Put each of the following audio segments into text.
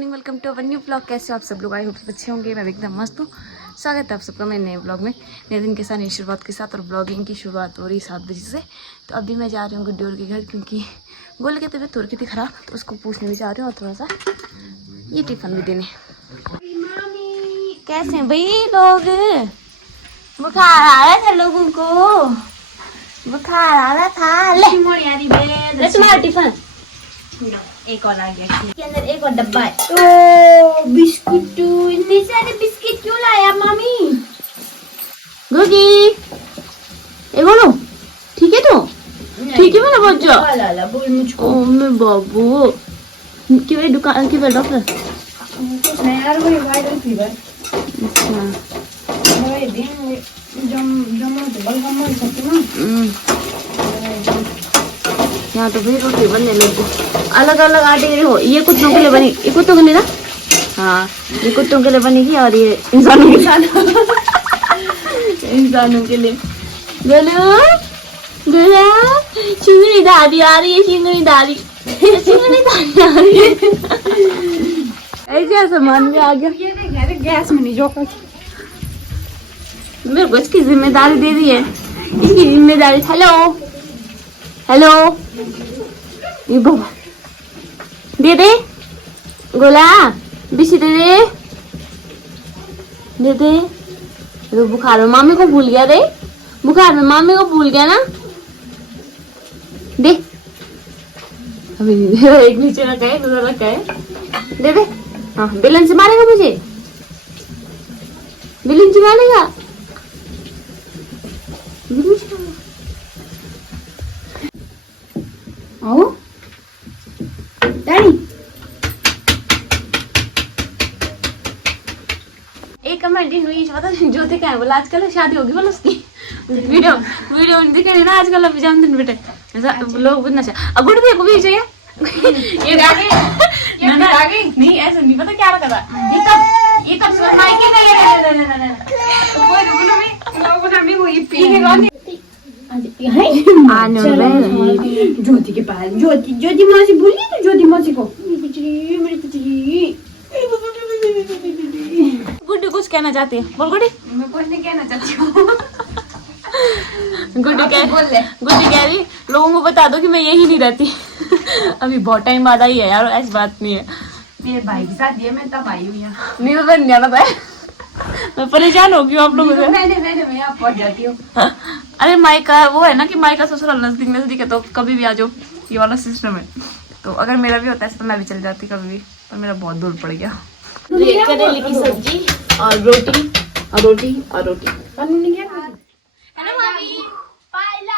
Morning, welcome to our new blog. कैसे हो आप सब लोग? आई होप सब अच्छे होंगे। मैं भी एकदम मस्त हूँ। स्वागत है आप सबका मेरे नए ब्लॉग में, नए दिन के साथ, नई शुरुआत के साथ। और ब्लॉगिंग की शुरुआत हो रही 7 बजे से। तो अभी मैं जा रही हूँ गुड्डी और के घर, क्योंकि गोल की तबीयत हो रही थी ख़राब, तो उसको पूछने भी जा रही हूँ और थोड़ा सा ये टिफ़िन भी देने। कैसे हैं भाई लोग? बुखार आ रहा था लोगों को, बुखार आ रहा था। ले तुम्हारा टिफ़िन एक और आ गया, के अंदर एक और डब्बा है। ओ बिस्कुट, इतने सारे बिस्किट क्यों लाया मामी? गुडी ए बोलो, ठीक है? तो ठीक है मेरा बच्चा, लाला बोल मुझको। ओ मैं बाबू की भाई दुकान की भाई डॉक्टर कुछ नहीं यार, वही वायरल फीवर। अच्छा दवाई दिन जम तो बलगम मार सकती ना। यहाँ तो भाई रोटी बनने लगी, अलग अलग आटे की हो। ये कुत्तों के लिए बनी, ये कुत्तों के लिए ना, हाँ ये कुत्तों के लिए बनेगी और ये इंसानों के इंसानों के लिए। गोलू गोला चिंगड़ी दादी आ रही है, चिंगड़ी दादी चिंगड़ी दादी आ रही है। ऐसे सामान में आ गया। ये गैस में नहीं जोका, मेरे को इसकी जिम्मेदारी दे दी है, इसकी जिम्मेदारी। हेलो हेलो ये बाबा दे दे, गोला बिस्सी दे दे। तो बुखार में मामी को भूल गया रे, बुखार में मामी को भूल गया ना। दे अभी नहीं दे, एक नीचे रखा है, दूसरा रखा है। दे दे। हाँ बेलन से मारेगा मुझे, बेलन से मारेगा, बेलन से मारेगा। आओ डैडी, एक कमेंट हुई पता ज्योति का है, बोला आजकल शादी होगी बोला उसकी। वीडियो वीडियो दिख रही ना आजकल, अभी जन्मदिन बेटे ऐसा लोग बुझना चाहिए। अब गुड को भी चाहिए ये आगे नहीं, ऐसा नहीं पता क्या रखा था। ये कब माइक ज्योति के पास, ज्योति मौसी बोलिए तो ज्योति मौसी को गुड्डी कुछ कहना चाहती है, बोल गुड्डी। मैं कुछ नहीं कहना चाहती हूँ। गुड्डी कह रही लोगों को बता दो कि मैं यही नहीं रहती। अभी बहुत टाइम बाद आई है यार, ऐसी बात नहीं है। मेरे भाई के साथ ये मैं तब आई हुई है, नहीं तो बन जाना था। मैं परेशान हो गई आप लोगों से। मैं यहाँ पहुंच जाती हूँ। अरे मायका वो है ना कि मायका ससुराल नजदीक नजदीक है, तो कभी भी आ जाओ, ये वाला सिस्टम है। तो अगर मेरा भी होता है तो मैं भी चल जाती कभी भी, पर मेरा बहुत दूर पड़ गया। करेले की सब्जी और रोटी और रोटी और रोटी। हेलो भाभी,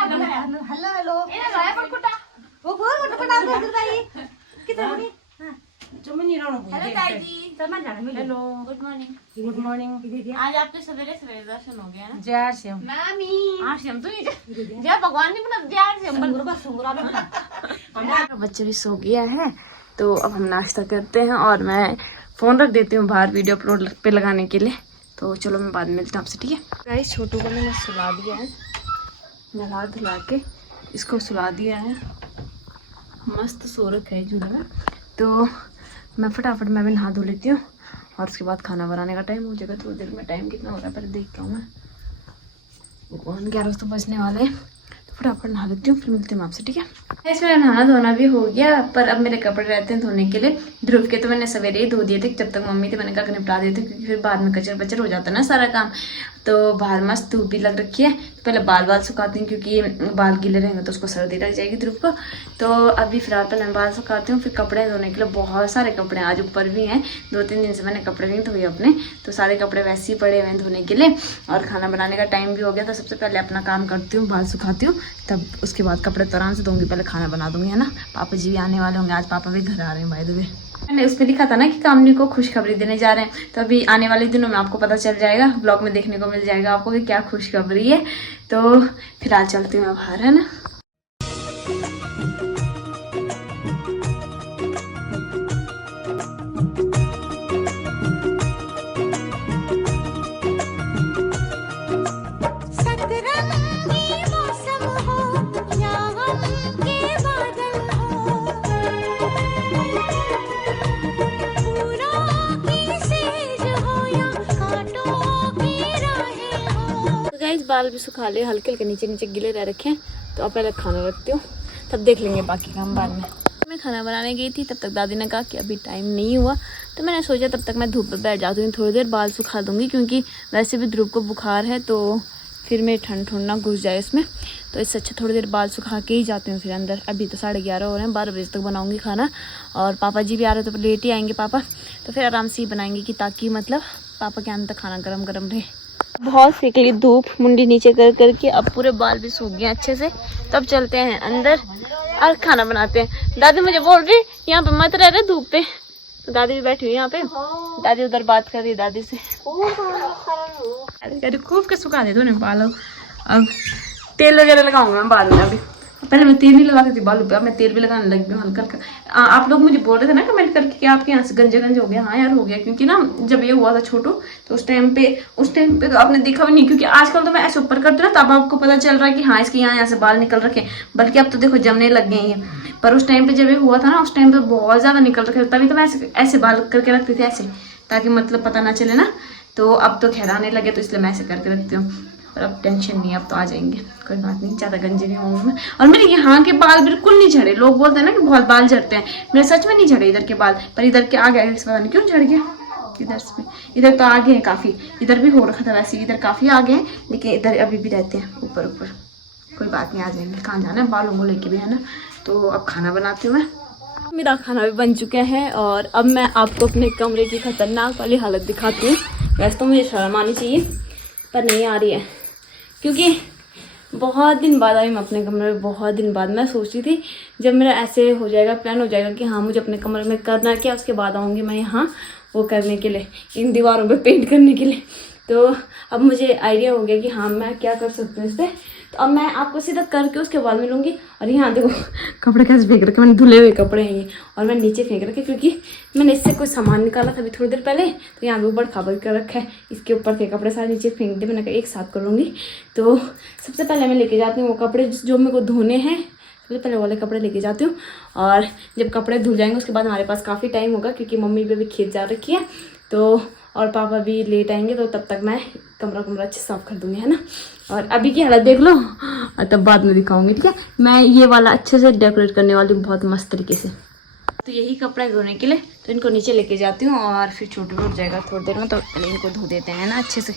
हेलो हेलो वो कितना बड़ी हेलो ताई, hello good morning. Good morning. आज आपके सवेरे सवेरे दर्शन हो गया ना? जय श्याम मामी। हाँ श्याम तू ही जय भगवान ने बना, जय श्याम। बच्चा भी सो गया है, तो अब हम नाश्ता करते हैं और मैं फोन रख देती हूँ बाहर वीडियो अपलोड पे लगाने के लिए। तो चलो मैं बाद में मिलता हूँ आपसे, ठीक है गाइस। छोटू को मैंने सुला दिया है, नहा धुला के इसको सुला दिया है, मस्त सो रखा है झूले में। तो मैं फटाफट मैं भी नहा धो लेती हूँ और उसके बाद खाना बनाने का टाइम हो जाएगा थोड़ी देर में। टाइम कितना हो रहा है पहले देखता हूँ मैं, 11 तो बजने वाले हैं। तो फटाफट नहा लेती हूँ, फिर मिलती हूँ आपसे, ठीक है। इसमें नहाना धोना भी हो गया, पर अब मेरे कपड़े रहते हैं धोने के लिए। ध्रुव के तो मैंने सवेरे ही धो दिए थे, जब तक मम्मी थी मैंने कहा निपटा दिए थे, क्योंकि फिर बाद में कचर बचर हो जाता है ना सारा काम। तो बाहर मस्त धूप भी लग रखी है, तो पहले बाल सुखाती हूँ, क्योंकि बाल गीले रहेंगे तो उसको सर्दी लग जाएगी ध्रुव को। तो अभी फिलहाल पहले मैं बाल सुखाती हूँ, फिर कपड़े धोने के लिए बहुत सारे कपड़े आज ऊपर भी हैं। 2-3 दिन से मैंने कपड़े नहीं धोए अपने, तो सारे कपड़े वैसे ही पड़े हुए हैं धोने के लिए। और खाना बनाने का टाइम भी हो गया, तो सबसे पहले अपना काम करती हूँ, बाल सुखाती हूँ, तब उसके बाद कपड़े तो आराम से धोंगी, पहले खाना बना दूंगी, है ना। पापा जी भी आने वाले होंगे, आज पापा भी घर आ रहे हैं बाय द वे। मैंने उसमें लिखा था ना कि कामनी को खुशखबरी देने जा रहे हैं, तो अभी आने वाले दिनों में आपको पता चल जाएगा, ब्लॉग में देखने को मिल जाएगा आपको कि क्या खुशखबरी है। तो फिलहाल चलती हूँ मैं बाहर, है ना। पूरा बाल भी सुखा लिए, हल्के हल्के नीचे नीचे गिले रह रखे हैं। तो अब पहले खाना रखती हूँ, तब देख लेंगे बाकी काम बाद में। मैं खाना बनाने गई थी, तब तक दादी ने कहा कि अभी टाइम नहीं हुआ, तो मैंने सोचा तब तक मैं धूप पर बैठ जाती हूँ, थोड़ी देर बाल सुखा दूँगी, क्योंकि वैसे भी ध्रुव को बुखार है तो फिर मेरी ठंड ठंड ना घुस जाए इसमें। तो इससे अच्छा थोड़ी देर बाल सुखा के ही जाती हूँ फिर अंदर। अभी तो 11:30 हो रहे हैं, 12 बजे तक बनाऊँगी खाना। और पापा जी भी आ रहे तो लेट ही आएंगे पापा, तो फिर आराम से ही बनाएंगे कि ताकि मतलब पापा के आने तक खाना गरम गरम रहे। बहुत सेक ली धूप, मुंडी नीचे कर करके, अब पूरे बाल भी सूख गए अच्छे से। तब चलते हैं अंदर और खाना बनाते हैं। दादी मुझे बोल रही यहाँ पे मत रह रहे धूप पे, तो दादी भी बैठी हुई यहाँ पे। दादी उधर बात कर रही दादी से। खूब के सुखा दे दो बाल। अब तेल वगैरह लगाऊंगा मैं बाद में। अभी पहले मैं तेल नहीं लगाती थी बालों पे, अब मैं तेल भी लगाने लग गई हूँ हल्का हल्का। आप लोग मुझे बोल रहे थे ना कमेंट करके कि आपके यहाँ से गंजे गंजे हो गया। हाँ यार हो गया, क्योंकि ना जब ये हुआ था छोटू तो उस टाइम पे तो आपने देखा भी नहीं, क्योंकि आजकल तो मैं ऐसे ऊपर करती हूँ ना, तब आपको पता चल रहा है कि हाँ इसके यहाँ से बाल निकल रखे, बल्कि अब तो देखो जमने लग गए हैं। पर उस टाइम पे जब ये हुआ था ना, उस टाइम पे बहुत ज्यादा निकल रखे थे, तभी तो मैं ऐसे बाल करके रखती थी ऐसे, ताकि मतलब पता ना चले ना। तो अब तो खैर आने लगे, तो इसलिए मैं ऐसे करके रखती हूँ। और अब टेंशन नहीं, अब तो आ जाएंगे, कोई बात नहीं, ज़्यादा गंजे नहीं होंगे मैं। और मेरे यहाँ के बाल बिल्कुल नहीं झड़े। लोग बोलते हैं ना कि बहुत बाल झड़ते हैं, मेरे सच में नहीं झड़े इधर के बाल, पर इधर के आ गए, पता नहीं क्यों झड़ गया। इधर से इधर तो आगे हैं काफ़ी, इधर भी हो रखा था वैसे, इधर काफ़ी आगे हैं, लेकिन इधर अभी भी रहते हैं ऊपर ऊपर। कोई बात नहीं, आ जाएंगे, कहाँ जाना है बालों को लेके भी, है ना। तो अब खाना बनाती हूँ मैं। मेरा खाना भी बन चुका है और अब मैं आपको अपने कमरे की खतरनाक वाली हालत दिखाती हूँ। वैसे तो मुझे शर्म आनी चाहिए, पर नहीं आ रही है, क्योंकि बहुत दिन बाद आई मैं अपने कमरे में। बहुत दिन बाद मैं सोची थी जब मेरा ऐसे हो जाएगा, प्लान हो जाएगा कि हाँ मुझे अपने कमरे में करना क्या, उसके बाद आऊँगी मैं यहाँ वो करने के लिए, इन दीवारों पे पेंट करने के लिए। तो अब मुझे आइडिया हो गया कि हाँ मैं क्या कर सकती हूँ इस पर। तो अब मैं आपको सीधा करके उसके बाद मिलूंगी। और यहाँ देखो कपड़े कैसे फेंक रखे, मैंने धुले हुए कपड़े हैं ये, और मैं नीचे फेंक रखे, क्योंकि मैंने इससे कुछ सामान निकाला था अभी थोड़ी देर पहले, तो यहाँ पे ऊपर खबर कर रखा है, इसके ऊपर के कपड़े सारे नीचे फेंक दे। मैंने कहा एक साथ करूँगी। तो सबसे पहले मैं लेके जाती हूँ वो कपड़े जो मेरे को धोने हैं, सबसे पहले वाले कपड़े लेके जाती हूँ। और जब कपड़े धुल जाएंगे उसके बाद हमारे पास काफ़ी टाइम होगा, क्योंकि मम्मी भी अभी खेत जा रखी है, तो और पापा भी लेट आएंगे, तो तब तक मैं कमरा अच्छे साफ कर दूँगी, है ना। और अभी की हालत देख लो और तब बाद में दिखाऊंगी, ठीक है। मैं ये वाला अच्छे से डेकोरेट करने वाली हूँ बहुत मस्त तरीके से। तो यही कपड़े धोने के लिए, तो इनको नीचे लेके जाती हूँ और फिर छोटू उठ जाएगा थोड़ी देर में, तो पहले इनको धो देते हैं ना अच्छे से।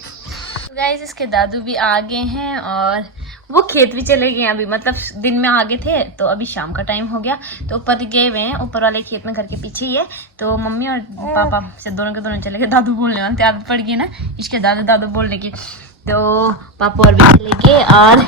गाइस इसके दादू भी आ गए हैं और वो खेत भी चले गए हैं अभी, मतलब दिन में आ गए थे तो अभी शाम का टाइम हो गया, तो ऊपर गए हुए हैं, ऊपर वाले खेत में घर के पीछे ही है। तो मम्मी और पापा से दोनों के दोनों चले गए। दादू बोलने वाले आदत पड़ गई ना इसके दादू बोलने की, तो पापा और भी चले गए। और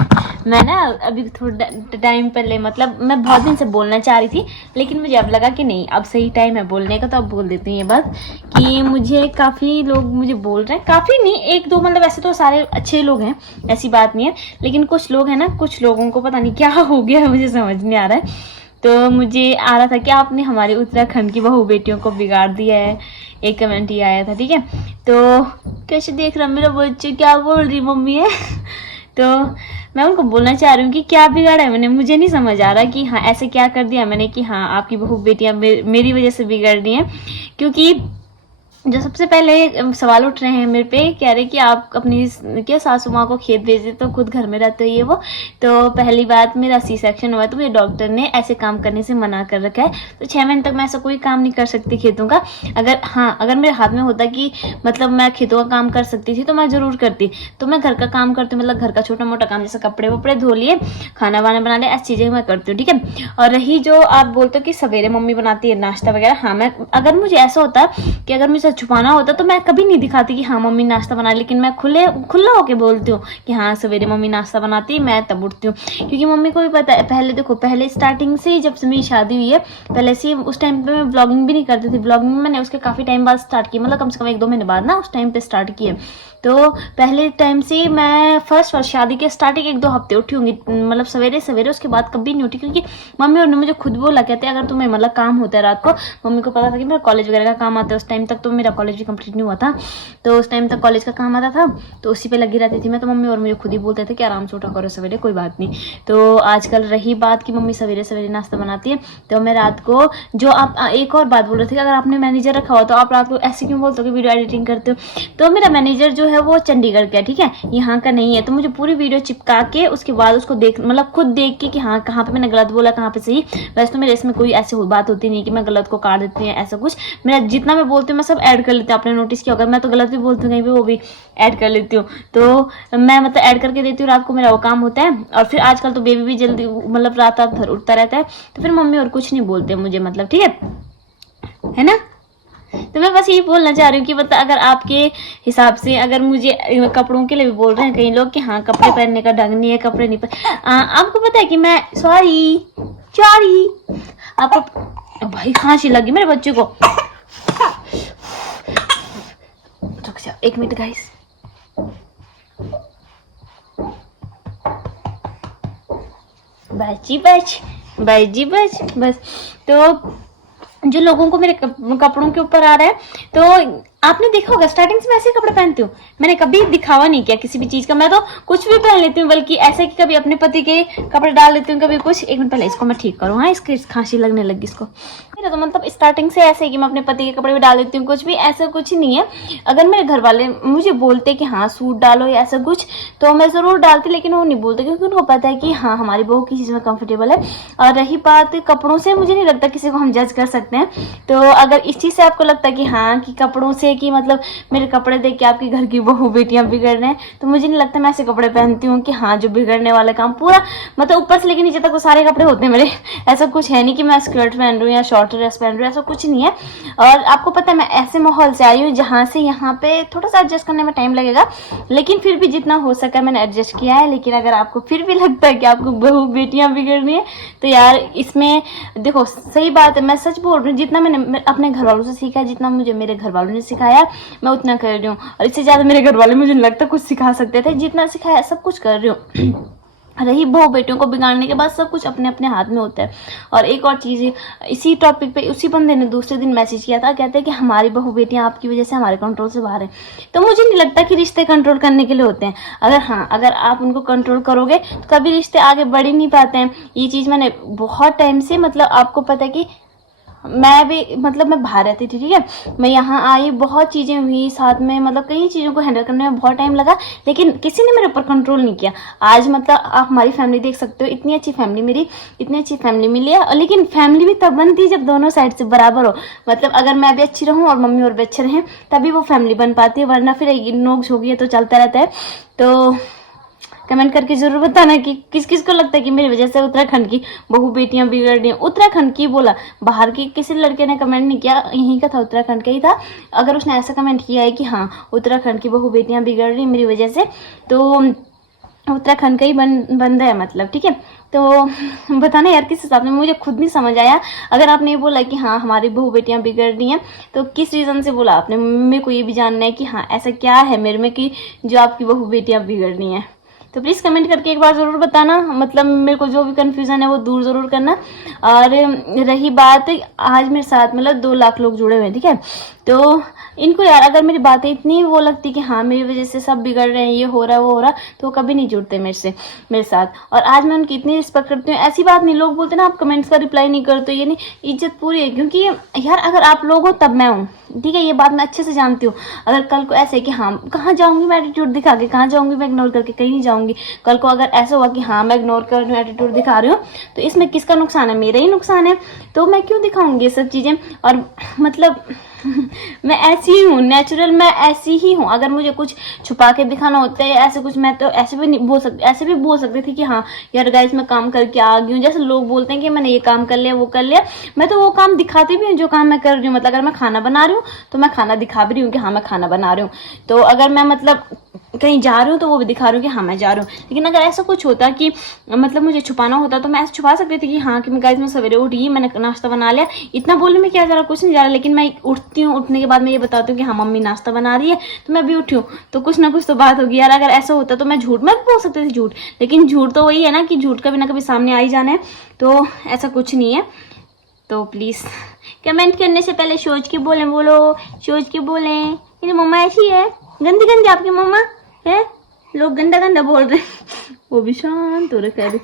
मैं ना अभी थोड़ा टाइम पहले, मतलब मैं बहुत दिन से बोलना चाह रही थी, लेकिन मुझे अब लगा कि नहीं अब सही टाइम है बोलने का, तो अब बोल देती हूँ ये बात कि मुझे काफ़ी लोग मुझे बोल रहे हैं, काफ़ी नहीं एक दो, मतलब वैसे तो सारे अच्छे लोग हैं, ऐसी बात नहीं है, लेकिन कुछ लोग हैं ना, कुछ लोगों को पता नहीं क्या हो गया है, मुझे समझ नहीं आ रहा है। तो मुझे आ रहा था कि आपने हमारे उत्तराखंड की बहू बेटियों को बिगाड़ दिया है, एक कमेंट ही आया था, ठीक है। तो कैसे देख रहा मेरा बच्चे, क्या बोल रही मम्मी है। तो मैं उनको बोलना चाह रही हूँ कि क्या बिगाड़ा है मैंने, मुझे नहीं समझ आ रहा कि हाँ ऐसे क्या कर दिया मैंने कि हाँ आपकी बहू बेटियां मेरी वजह से बिगड़ रही हैं। क्योंकि जो सबसे पहले सवाल उठ रहे हैं मेरे पे, कह रहे कि आप अपनी क्या सासू माँ को खेत भेज देते तो खुद घर में रहते हो ये वो। तो पहली बात, मेरा सी सेक्शन हुआ तो मुझे डॉक्टर ने ऐसे काम करने से मना कर रखा है, तो 6 महीने तक मैं ऐसा कोई काम नहीं कर सकती खेतों का। अगर मेरे हाथ में होता कि मतलब मैं खेतों का काम कर सकती थी तो मैं ज़रूर करती। तो मैं घर का काम करती हूँ, मतलब घर का छोटा मोटा काम, जैसे कपड़े वपड़े धो लिए, खाना वाना बना लिया, ऐसी चीज़ें मैं करती हूँ, ठीक है। और रही जो आप बोलते हो कि सवेरे मम्मी बनाती है नाश्ता वगैरह, हाँ मैं अगर मुझे ऐसा होता कि अगर मुझे छुपाना होता तो मैं कभी नहीं दिखाती कि हाँ मम्मी नाश्ता बना, लेकिन मैं खुला होके बोलती हूँ कि हाँ सवेरे मम्मी नाश्ता बनाती है, मैं तब उठती हूँ। क्योंकि मम्मी को भी पता है, पहले स्टार्टिंग से ही जब से मेरी शादी हुई है, पहले से उस टाइम पे मैं ब्लॉगिंग भी नहीं करती थी। ब्लॉगिंग मैंने उसके काफ़ी टाइम बाद स्टार्ट की, मतलब कम से कम 1-2 महीने बाद ना उस टाइम पे स्टार्ट की है। तो पहले टाइम से मैं फर्स्ट शादी के स्टार्टिंग 1-2 हफ्ते उठी होंगी, मतलब सवेरे सवेरे, उसके बाद कभी नहीं उठी। क्योंकि मम्मी और ने मुझे खुद बोला, कहते अगर तुम्हें मतलब काम होता है रात को, मम्मी को पता था कि मेरा कॉलेज वगैरह का काम आता है उस टाइम तक, तो मेरा मेरा कॉलेज भी कंप्लीट नहीं हुआ था, तो उस टाइम तक कॉलेज का काम आता था, तो उसी पे लगी रहती थी मैं। तो मम्मी और मुझे खुद ही बोलते थे कि आराम से उठा करो सवेरे, कोई बात नहीं। तो आजकल रही बात कि मम्मी सवेरे सवेरे नाश्ता बनाती है, तो मैं रात को जो आप एक और बात बोल रहे थे कि अगर आपने मैनेजर रखा हो तो आप रात को ऐसे क्यों बोलते हो कि वीडियो एडिटिंग करते हो। तो मेरा मैनेजर जो है वो चंडीगढ़ का है, ठीक है, यहाँ का नहीं है। तो मुझे पूरी वीडियो चिपका के उसके बाद उसको देख मतलब खुद देख के कि हाँ कहाँ पे मैंने गलत बोला, कहाँ पे सही। वैसे तो मेरे इसमें कोई ऐसी बात होती नहीं कि मैं गलत को काट देती हूँ, ऐसा कुछ। मेरा जितना मैं बोलती हूँ मैं सब ऐड कर लेती हूँ। आपने नोटिस किया होगा, मैं तो गलत भी बोलती हूँ कहीं पे, वो भी ऐड कर लेती हूँ। तो मैं मतलब ऐड करके देती हूँ, रात को मेरा वो काम होता है। और फिर आजकल तो बेबी भी जल्दी मतलब रात भर उठता रहता है, तो फिर मम्मी और कुछ नहीं बोलते मुझे, मतलब ठीक है ना। तो मैं बस यही बोलना चाह रही हूँ कि मतलब अगर आपके हिसाब से अगर मुझे कपड़ों के लिए भी बोल रहे हैं कई लोग कि हाँ कपड़े पहनने का ढंग नहीं है, कपड़े नहीं आपको पता है कि मैं सॉरी आपको भाई खांसी लगी मेरे बच्चे को। एक मिनट गाइस, बस। तो जो लोगों को मेरे कपड़ों के ऊपर आ रहा है, तो आपने देखा होगा स्टार्टिंग से मैं ऐसे कपड़े पहनती हूँ, मैंने कभी दिखावा नहीं किया किसी भी चीज का। मैं तो कुछ भी पहन लेती हूँ, बल्कि ऐसे कि कभी अपने पति के कपड़े डाल लेती हूँ, कभी कुछ। एक मिनट पहले इसको मैं ठीक करूँ, हाँ इसकी खांसी लगने लगी इसको। मेरा तो मतलब स्टार्टिंग से ऐसे कि मैं अपने पति के कपड़े भी डाल लेती हूँ, कुछ भी ऐसा कुछ नहीं है। अगर मेरे घर वाले मुझे बोलते कि हाँ सूट डालो या ऐसा कुछ, तो मैं जरूर डालती, लेकिन वो नहीं बोलते क्योंकि उनको पता है कि हाँ हमारी बहू किसी चीज में कंफर्टेबल है। और रही बात कपड़ों से, मुझे नहीं लगता किसी को हम जज कर सकते हैं। तो अगर इस चीज से आपको लगता है कि हाँ कि कपड़ों से कि मतलब मेरे कपड़े देख के आपके घर की बहू बेटियां बिगड़ रहे हैं, तो मुझे नहीं लगता। मैं ऐसे कपड़े पहनती हूँ कि हाँ जो बिगड़ने वाला काम पूरा मतलब ऊपर से लेके नीचे तक वो सारे कपड़े होते हैं मेरे। ऐसा कुछ है नहीं कि मैं स्कर्ट पहन रही हूँ या शॉर्ट ड्रेस पहन रही हूँ, ऐसा कुछ नहीं है। और आपको पता है मैं ऐसे माहौल से आई हूँ जहाँ से यहाँ पे थोड़ा सा एडजस्ट करने में टाइम लगेगा, लेकिन फिर भी जितना हो सका मैंने एडजस्ट किया है। लेकिन अगर आपको फिर भी लगता है कि आपको बहू बेटियां बिगड़ रही है, तो यार इसमें देखो सही बात है, मैं सच बोल रही हूँ। जितना मैंने अपने घर वालों से सीखा है, जितना मुझे मेरे घर वालों ने सिखाया, मैं उतना कर रही हूँ। और इससे ज्यादा मेरे घर वाले मुझे नहीं लगता कुछ सिखा सकते थे। जितना सिखाया सब कुछ कर रही हूँ। रही बहू बेटियों को बिगाड़ने के बाद, सब कुछ अपने अपने हाथ में होता है। और एक और चीज, इसी टॉपिक पे उसी बंदे ने दूसरे दिन मैसेज किया था, कहते हैं कि हमारी बहू बेटियां आपकी वजह से हमारे कंट्रोल से बाहर हैं। तो मुझे नहीं लगता कि रिश्ते कंट्रोल करने के लिए होते हैं। अगर आप उनको कंट्रोल करोगे तो कभी रिश्ते आगे बढ़ ही नहीं पाते हैं। ये चीज मैंने बहुत टाइम से, मतलब आपको पता है कि मैं भी मतलब मैं बाहर रहती थी, ठीक है, मैं यहाँ आई, बहुत चीजें हुई साथ में, मतलब कई चीजों को हैंडल करने में बहुत टाइम लगा, लेकिन किसी ने मेरे ऊपर कंट्रोल नहीं किया। आज मतलब आप हमारी फैमिली देख सकते हो, इतनी अच्छी फैमिली मेरी, इतनी अच्छी फैमिली मिली है। लेकिन फैमिली भी तब बनती है जब दोनों साइड से बराबर हो। मतलब अगर मैं भी अच्छी रहूं और मम्मी और भी अच्छे रहें, तभी वो फैमिली बन पाती है, वरना फिर नोक झोंक ये तो चलता रहता है। तो कमेंट करके जरूर बताना कि किस किस को लगता है कि मेरी वजह से उत्तराखंड की बहू बेटियां बिगड़ रही हैं। उत्तराखंड की बोला, बाहर की किसी लड़के ने कमेंट नहीं किया, यहीं का था, उत्तराखंड का ही था। अगर उसने ऐसा कमेंट किया है कि हाँ उत्तराखंड की बहू बेटियां बिगड़ रही मेरी वजह से, तो उत्तराखंड का ही बंदा है, मतलब ठीक है। तो बताना यार किस हिसाब से, मुझे खुद नहीं समझ आया। अगर आपने ये बोला कि हाँ हमारी बहू बेटियां बिगड़ रही हैं, तो किस रीज़न से बोला आपने? मेरे को ये भी जानना है कि हाँ ऐसा क्या है मेरे में कि जो आपकी बहू बेटियां बिगड़ रही हैं। तो प्लीज़ कमेंट करके एक बार ज़रूर बताना, मतलब मेरे को जो भी कन्फ्यूज़न है वो दूर ज़रूर करना। और रही बात, आज मेरे साथ मतलब 2 लाख लोग जुड़े हुए हैं, ठीक है। तो इनको यार अगर मेरी बातें इतनी वो लगती कि हाँ मेरी वजह से सब बिगड़ रहे हैं, ये हो रहा है वो हो रहा, तो वो कभी नहीं जुड़ते मेरे साथ। और आज मैं उनकी इतनी रिस्पेक्ट करती हूँ। ऐसी बात नहीं, लोग बोलते ना आप कमेंट्स का रिप्लाई नहीं करते, ये नहीं, इज्जत पूरी है। क्योंकि यार अगर आप लोग हो तब मैं हूँ, ठीक है, ये बात मैं अच्छे से जानती हूँ। अगर कल को ऐसे कि हाँ कहाँ जाऊंगी मैं एटीट्यूड दिखा के, कहाँ जाऊंगी मैं इग्नोर करके, कहीं नहीं जाऊंगी। कल को अगर ऐसा हुआ कि हाँ मैं इग्नोर कर रही हूँ, एटीट्यूड दिखा रही हूँ, तो इसमें किसका नुकसान है? मेरा ही नुकसान है। तो मैं क्यों दिखाऊंगी ये सब चीजें? और मतलब मैं ऐसी ही हूँ, नेचुरल मैं ऐसी ही हूँ। अगर मुझे कुछ छुपा के दिखाना होता है ऐसे कुछ, मैं तो ऐसे भी नहीं बोल सकती, ऐसे भी बोल सकती थी कि हाँ यार गाइस मैं काम करके आ गई हूँ। जैसे लोग बोलते हैं कि मैंने ये काम कर लिया वो कर लिया, मैं तो वो काम दिखाती भी हूँ जो काम मैं कर रही हूँ। मतलब अगर मैं खाना बना रही हूँ तो मैं खाना दिखा भी रही हूँ कि हाँ मैं खाना बना रही हूँ। तो अगर मैं मतलब कहीं जा रही हूँ तो वो भी दिखा रही हूँ कि हाँ मैं जा रही हूँ। लेकिन अगर ऐसा कुछ होता कि मतलब मुझे छुपाना होता, तो मैं ऐसे छुपा सकती थी कि हाँ कि मैं गाइस मैं सवेरे उठी, मैंने नाश्ता बना लिया, इतना बोलने में क्या जा रहा, कुछ नहीं जा रहा। लेकिन मैं उठती हूँ, उठने के बाद मैं ये बताती हूँ कि हाँ मम्मी नाश्ता बना रही है, तो मैं भी उठी हूँ, तो कुछ ना कुछ तो बात होगी यार। अगर ऐसा होता तो मैं झूठ, मैं बोल सकती थी झूठ, लेकिन झूठ तो वही है ना कि झूठ कभी ना कभी सामने आ ही जाना है। तो ऐसा कुछ नहीं है। तो प्लीज़ कमेंट करने से पहले सोच के बोलें, बोलो सोच के बोलें। मेरी मम्मा ऐसी है, गंदी गंदी आपकी मम्मा है, लोग गंदा गंदा बोल रहे हैं। वो भी शांत हो रखा है अभी,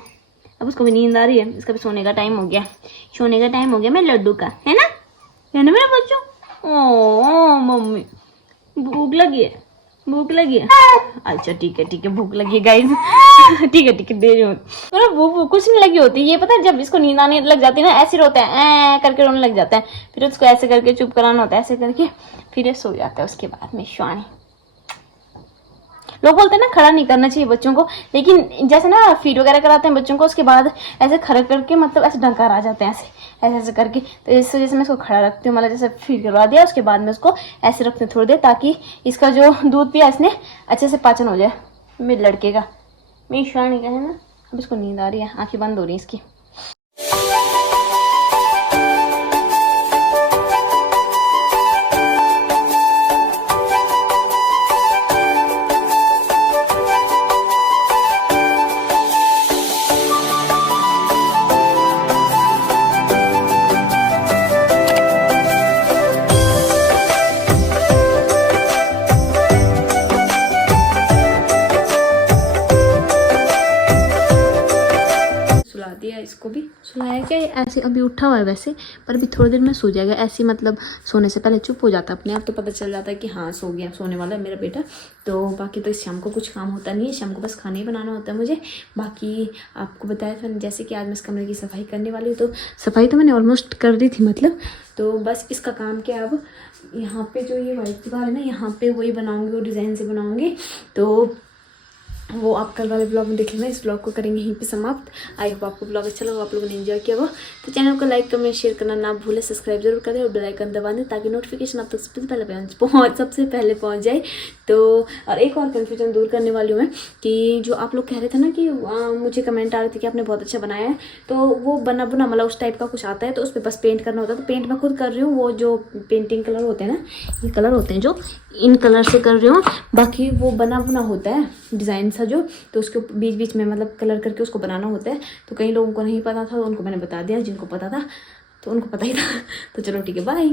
अब उसको भी नींद आ रही है, इसका भी सोने का टाइम हो गया, सोने का टाइम हो गया मेरे लड्डू का, है ना मेरा बच्चों। ओ मम्मी भूख लगी है, भूख लगी है। अच्छा ठीक है भूख लगी है गाइस। ठीक है दे रही हूँ। मतलब भूख कुछ नहीं लगी होती, ये पता है जब इसको नींद आने लग जाती है ना, ऐसे रोते हैं करके रोने लग जाता है, फिर उसको ऐसे करके चुप कराना होता है, ऐसे करके फिर ये सो जाता है। उसके बाद में शानी लोग बोलते हैं ना खड़ा नहीं करना चाहिए बच्चों को, लेकिन जैसे ना फीड वगैरह कराते हैं बच्चों को, उसके बाद ऐसे खड़ा करके मतलब ऐसे डंकार आ जाते हैं ऐसे ऐसे करके, तो इस वजह से मैं इसको खड़ा रखती हूँ। मतलब जैसे फीड करवा दिया उसके बाद में उसको ऐसे रखते हैं थोड़ी देर, ताकि इसका जो दूध पिया इसने अच्छे से पाचन हो जाए। मेरे लड़के का, मेरी शानी का है ना। अब इसको नींद आ रही है, आंखें बंद हो रही है इसकी। इसको भी सुलाया क्या, ऐसे अभी उठा हुआ है वैसे, पर अभी थोड़ी देर में सो जाएगा। ऐसे मतलब सोने से पहले चुप हो जाता है अपने आप, तो पता चल जाता है कि हाँ सो गया, सोने वाला है मेरा बेटा। तो बाकी तो इस शाम को कुछ काम होता नहीं है, शाम को बस खाना ही बनाना होता है मुझे। बाकी आपको बताया था जैसे कि आज मैं इस कमरे की सफाई करने वाली हूँ, तो सफाई तो मैंने ऑलमोस्ट कर दी थी मतलब, तो बस इसका काम क्या है अब यहाँ पे जो ये वाइट दीवार है ना, यहाँ पे वही बनाऊँगी, वो डिज़ाइन से बनाऊँगी। तो वो आप कल वाले ब्लॉग में देख लेना। इस ब्लॉग को करेंगे यहीं पे समाप्त। आई होप आपको ब्लॉग अच्छा लगा, आप लोगों ने एंजॉय किया हो, तो चैनल को लाइक कमेंट शेयर करना ना भूलें, सब्सक्राइब जरूर करें और बेल आइकन दबा दें ताकि नोटिफिकेशन आप तक सबसे पहले पहुंच जाए। तो और एक और कन्फ्यूजन दूर करने वाली हूँ मैं, कि जो आप लोग कह रहे थे ना कि मुझे कमेंट आ रहे थे कि आपने बहुत अच्छा बनाया है, तो वो बना बुना मतलब उस टाइप का कुछ आता है, तो उस पर बस पेंट करना होता है। तो पेंट मैं खुद कर रही हूँ, वो जो पेंटिंग कलर होते हैं ना, ये कलर होते हैं जो, इन कलर से कर रही हूँ। बाकी वो बना बुना होता है डिज़ाइन सा जो, तो उसके बीच बीच में मतलब कलर करके उसको बनाना होता है। तो कई लोगों को नहीं पता था, तो उनको मैंने बता दिया, जिनको पता था तो उनको पता ही था। तो चलो ठीक है, बाय।